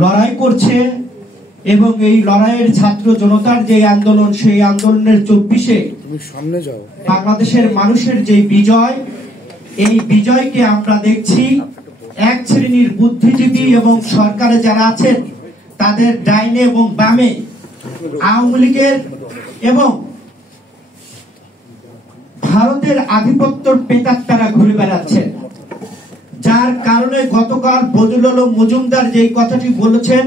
লড়াই করছে এবং এই লড়াইয়ের ছাত্র জনতার যে আন্দোলন, সেই আন্দোলনের 24-এ বাংলাদেশের মানুষের যে বিজয়, এই বিজয়কে আমরা দেখছি এক শ্রেণীর বুদ্ধিজীবী এবং সরকারে যারা আছেন তাদের ডাইনে এবং বামে আওয়ামী লীগের এবং ভারতের আধিপত্যের প্রেতাত্মারা ঘুরে বেড়াচ্ছেন, যার কারণে গতকাল বদিউল আলম মজুমদার যে কথাটি বলেছেন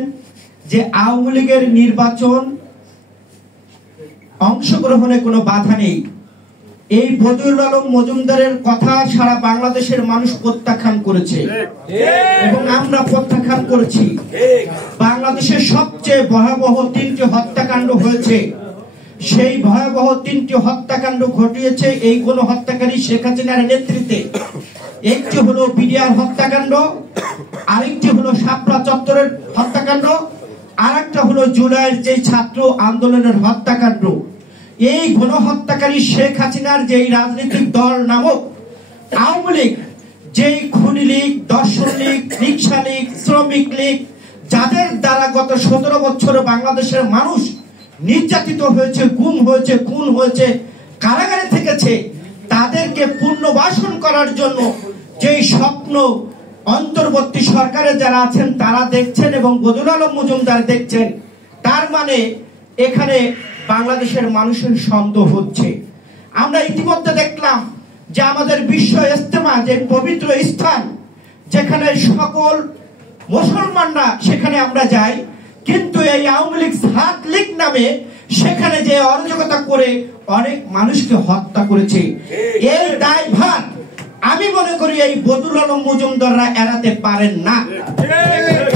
যে আওয়ামী লীগের নির্বাচন অংশগ্রহণে কোনো বাধা নেই, এই বদিউল আলম মজুমদারের কথা সারা বাংলাদেশের মানুষ প্রত্যাখ্যান করেছে এবং আমরা প্রত্যাখ্যান করেছি। বাংলাদেশের সবচেয়ে ভয়াবহ 3টি হত্যাকাণ্ড হয়েছে, সেই ভয়াবহ 3টি হত্যাকাণ্ড ঘটিয়েছে এই গণহত্যাকারী শেখ হাসিনার নেতৃত্বে। একটি হলো বিডিআর হত্যাকাণ্ড, আরেকটি হলো শাপলা চত্বরের হত্যাকাণ্ড, আরেকটা হলো জুলাইয়ের যে ছাত্র আন্দোলনের হত্যাকাণ্ড। এই গণহত্যাকারী শেখ হাসিনার যেই রাজনৈতিক দল নামক আওয়ামী লীগ, যেই খুনি লীগ, দর্শন লীগ, রিক্সা লীগ, শ্রমিক লীগ, যাদের দ্বারা গত 17 বছরে বাংলাদেশের মানুষ নির্যাতিত হয়েছে, গুম হয়েছে, খুন হয়েছে, কারাগারে থেকেছে, তাদেরকে পুনর্বাসন করার জন্য যেই স্বপ্ন অন্তর্বর্তী সরকারে যারা আছেন তারা দেখছেন এবং বদিউল আলম মজুমদার দেখছেন, তার মানে এখানে বাংলাদেশের মানুষের সন্দেহ হচ্ছে। আমরা ইতিমধ্যে দেখলাম যে আমাদের বিশ্ব ইজতেমা, যে পবিত্র স্থান যেখানে সকল মুসলমানরা সেখানে আমরা যাই, কিন্তু এই আওয়ামী লীগ ছাত্র লীগ নামে সেখানে যে অরাজকতা করে অনেক মানুষকে হত্যা করেছে, এই দায়ভার আমি মনে করি এই বদিউল আলম মজুমদাররা এড়াতে পারেন না।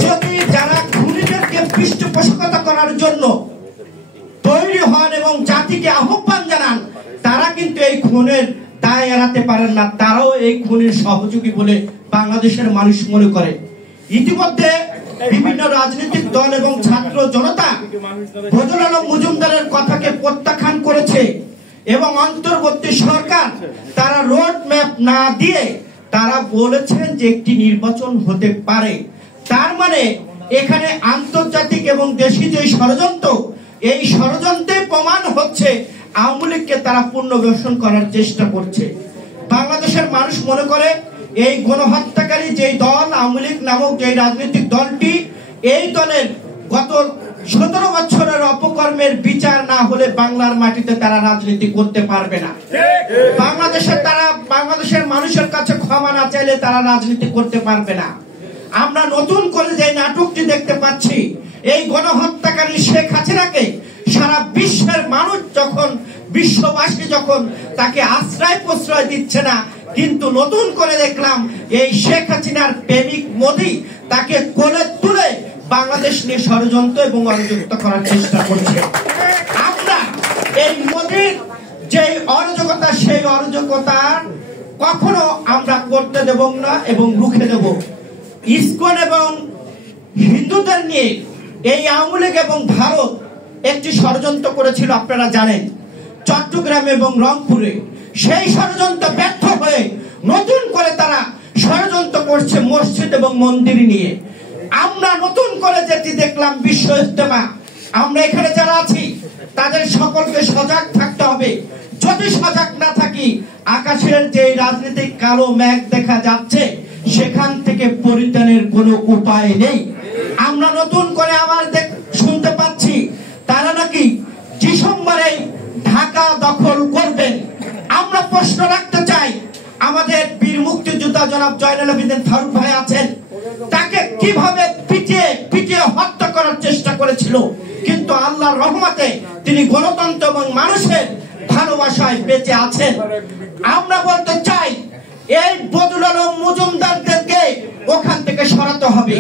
যদি যারা খুনিদেরকে পৃষ্ঠপোষকতা করার জন্য তৈরি হন এবং জাতিকে আহ্বান জানান, তারা কিন্তু এই খুনের দায় এড়াতে পারেন না, তারাও এই খুনের সহযোগী বলে বাংলাদেশের মানুষ মনে করে। ইতিমধ্যে বিভিন্ন রাজনৈতিক দল এবং ছাত্র জনতা বদিউল আলম মজুমদারের কথাকে প্রত্যাখ্যান করেছে এবং অন্তর্বর্তী সরকার তারা রোড ম্যাপ না দিয়ে তারা বলেছেন যে একটি নির্বাচন হতে পারে। তার মানে এখানে আন্তর্জাতিক এবং দেশি যে ষড়যন্ত্র, এই ষড়যন্ত্রে প্রমাণ হচ্ছে আওয়ামী লীগকে তারা পুনর্বাসন করার চেষ্টা করছে। বাংলাদেশের মানুষ মনে করে এই গণহত্যাকারী যে দল আওয়ামী লীগ নামক যে রাজনৈতিক দলটি, এই দলের গত 17 বছরের অপকর্মের বিচার না হলে বাংলার মাটিতে তারা রাজনীতি করতে পারবে না। বাংলাদেশের মানুষের কাছে ক্ষমা না চাইলে তারা রাজনীতি করতে পারবে না। আমরা নতুন করে যে নাটকটি দেখতে পাচ্ছি, এই গণহত্যাকারী শেখ হাসিনাকে সারা বিশ্বের মানুষ যখন, বিশ্ববাসী যখন তাকে আশ্রয় প্রশ্রয় দিচ্ছে না, কিন্তু নতুন করে দেখলাম এই শেখ হাসিনার প্রেমিক মোদি তাকে কোলে তুলে বাংলাদেশ নিয়ে ষড়যন্ত্র এবং অরাজকতা করার চেষ্টা করছে। আমরা এই মোদির যে অরাজকতা, সেই অরাজকতা কখনো আমরা করতে দেব না এবং রুখে দেব। ইসকন এবং হিন্দুদের নিয়ে এই আওয়ামী লীগ এবং ভারত একটি ষড়যন্ত্র করেছিল, আপনারা জানেন, চট্টগ্রাম এবং রংপুরে। সেই ষড়যন্ত্র ব্যর্থ হয়ে নতুন করে তারা ষড়যন্ত্র করছে মসজিদ এবং মন্দির নিয়ে। আমরা নতুন করে যেটি দেখলাম বিশ্ব ইজতেমা, আমরা এখানে যারা আছি তাদের সকলকে সজাগ থাকতে হবে। যদি সজাগ না থাকি, আকাশের যে রাজনৈতিক কালো মেঘ দেখা যাচ্ছে সেখান থেকে পরিত্রাণের কোনো উপায় নেই। আমরা নতুন করে আবার শুনতে পাচ্ছি তারা নাকি ডিসেম্বরে ঢাকা দখল করবেন। আমরা প্রশ্ন রাখতে চাই, আমাদের বীর মুক্তিযোদ্ধা জনাব জয়নুল আবেদিন ফারুক ভাই আছেন, তাকে কিভাবে পিটিয়ে হত্যা করার চেষ্টা করেছিল, কিন্তু আল্লাহর রহমতে তিনি গণতন্ত্র এবং মানুষের ভালোবাসায় বেঁচে আছেন। আমরা বলতে চাই এই বদিউল আলম মজুমদারদেরকে ওখান থেকে সরাতে হবে।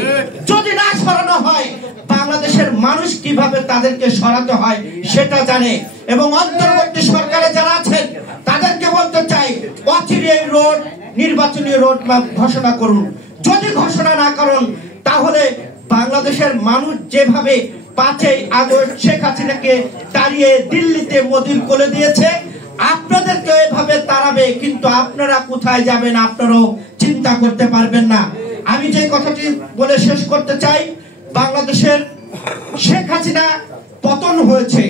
যদি না সরানো হয়, বাংলাদেশের মানুষ কিভাবে তাদেরকে সরাতে হয় সেটা জানে এবং অন্তর্বর্তী সরকারে যারা আছেন তাদেরকে বলতে চাই অচিরে এই নির্বাচনী রোড ম্যাপ ঘোষণা করুন। যদি ঘোষণা না করুন, তাহলে বাংলাদেশের মানুষ যেভাবে 5ই আগস্ট শেখ হাসিনাকে তাড়িয়ে দিল্লিতে মোদির কোলে দিয়েছে, আপনাদেরকে এভাবে তাড়াবে, কিন্তু আপনারা কোথায় যাবেন আপনারাও চিন্তা করতে পারবেন না। আমি যে কথাটি বলে শেষ করতে চাই, বাংলাদেশের শেখ হাসিনা পতন হয়েছে,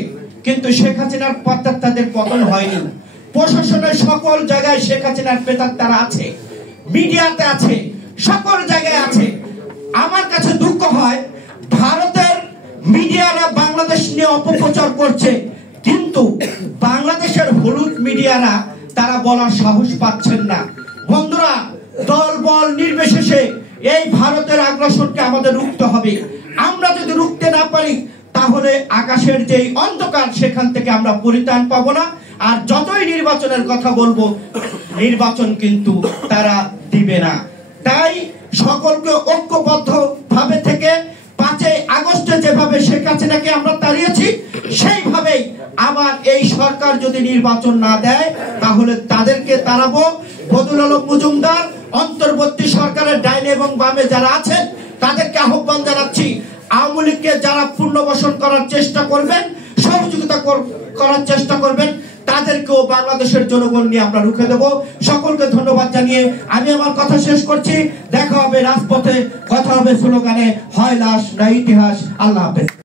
কিন্তু শেখ হাসিনার প্রেতাত্মাদের পতন হয়নি। প্রশাসনের সকল জায়গায় শেখ হাসিনার প্রেতাত্মারা আছে, মিডিয়াতে আছে, সকল জায়গায় আছে। আমার কাছে দুঃখ হয়, ভারতের মিডিয়ারা বাংলাদেশ নিয়ে অপপ্রচার করছে, কিন্তু বাংলাদেশের হলুদ মিডিয়ারা তারা বলার সাহস পাচ্ছেন না। বন্ধুরা, দল বল নির্বিশেষে এই ভারতের আগ্রাসনকে আমাদের রুখতে হবে। আমরা যদি রুখতে না পারি, তাহলে আকাশের যেই অন্ধকার, সেখান থেকে আমরা পরিত্রাণ পাবো না। আর যতই নির্বাচনের কথা বলবো, নির্বাচন কিন্তু তারা দিবে না। তাই সকলকে ঐক্যবদ্ধ ভাবে থেকে 5ই আগস্টে যেভাবে শেখ হাসিনাকে আমরা তাড়িয়েছি, সেইভাবেই আবার এই সরকার যদি নির্বাচন না দেয়, তাহলে তাদেরকে তাড়াবো। বদরুল আলম মজুমদার, অন্তর্বর্তী সরকারের ডাইনে এবং বামে যারা আছেন, তাদেরকে আহ্বান জানাচ্ছি, আওয়ামী লীগকে যারা পুনর্বাসন করার চেষ্টা করবেন, সহযোগিতা করার চেষ্টা করবেন, তাদেরকেও বাংলাদেশের জনগণ নিয়ে আমরা রুখে দেব। সকলকে ধন্যবাদ জানিয়ে আমি আমার কথা শেষ করছি। দেখা হবে রাজপথে, কথা হবে স্লোগানে, হয় লাশ না ইতিহাস। আল্লাহ হাফেজ।